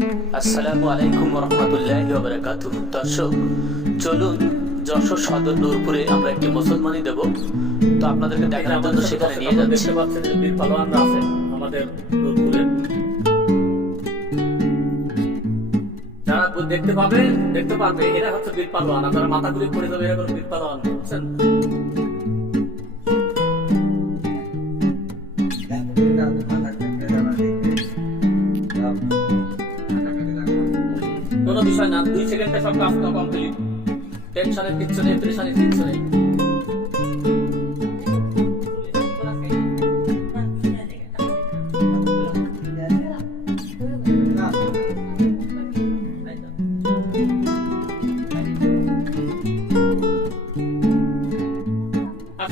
আসসালামু আলাইকুম রহমতুল্লাহ বারাকাতু দর্শক চলুন যশোর সদর নূরপুরে আমরা একটি মুসলমানি দেব। তো আপনাদেরকে দেখানোর জন্য সেখানে নিয়ে যাচ্ছি। দেখতে পাচ্ছেন যে বীর পালোয়ানরা আছে আমাদের নূরপুরে। যারা দেখতে পাবে দেখতে পারবে এরা হচ্ছে বীর পালোয়ান। আর যারা মাথা ঘুরে পড়ে যাবে এরা কোনো বীর পালোয়ান বুঝছেন? কোনো বিষয় না, দুই সেকেন্ডে সব কাজ কমপ্লিট টেনশনের কিচ্ছু নেই প্রেশানের কিচ্ছু নেই।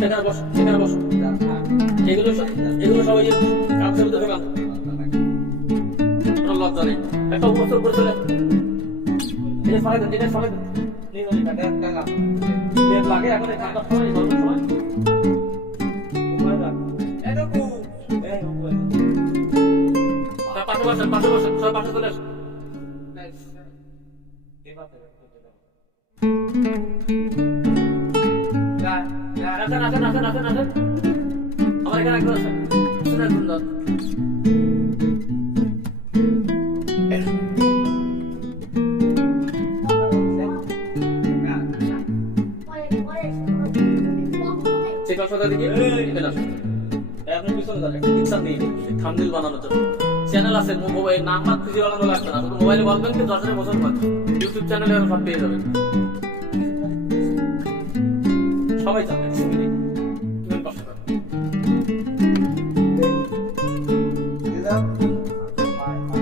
সেখানে বসো সেখানে বসো। এগুলো এগুলো সবাই ভিতরে ঢোকান কোনো লজ্জা নেই। একটা বছর করে চলে এটা সরাই দেন এটা সরাই দেন লাগে এখন বসেন সবাই পাশে চলে আসেন আসেন আসেন আসেন আসেন আসেন আমার এখানে একজন আসেন সুন্দর। ঠিক আছে দিকে এখানে আসুন এই পিছনে যান একটা পিকচার নিয়ে নিন থাম্বনেল বানানোর জন্য। চ্যানেল আছে মোবাইল নাম খুঁজে বানানো লাগবে না। শুধু মোবাইলে বলবেন কি দশ হাজার বছর ইউটিউব চ্যানেলে সব পেয়ে যাবেন। সবাই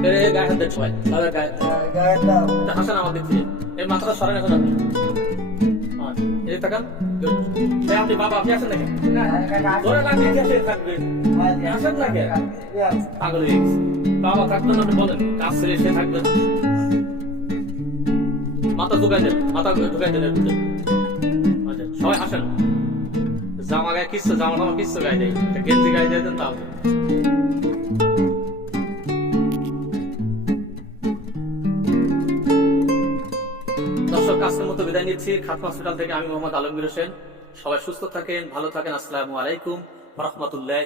এ গায়ে হাত দেন সবাই। সবাই গায়ে হাসান আমার দেখছি এই মাথাটা সরেন এখন আপনি। এই তাকান আপনি বাবা আপনি নাকি আসেন না কে পাগল হয়ে গেছে বাবা থাকবেন না, আপনি বলেন কাজ ছেড়ে এসে থাকবেন মাথা ঢুকাই দেন মাথা ঢুকাই দেন। আচ্ছা, সবাই হাসেন জামা গায়ে কিচ্ছু জামা টামা কিচ্ছু গায়ে দেয় গেঞ্জি গায়ে দিয়ে দেন তাও দর্শক, আজকের মতো বিদায় নিচ্ছি। খাতমা হসপিটাল থেকে আমি মোহাম্মদ আলমগীর হোসেন। সবাই সুস্থ থাকেন, ভালো থাকেন। আসসালামু আলাইকুম রহমতুল্লাহ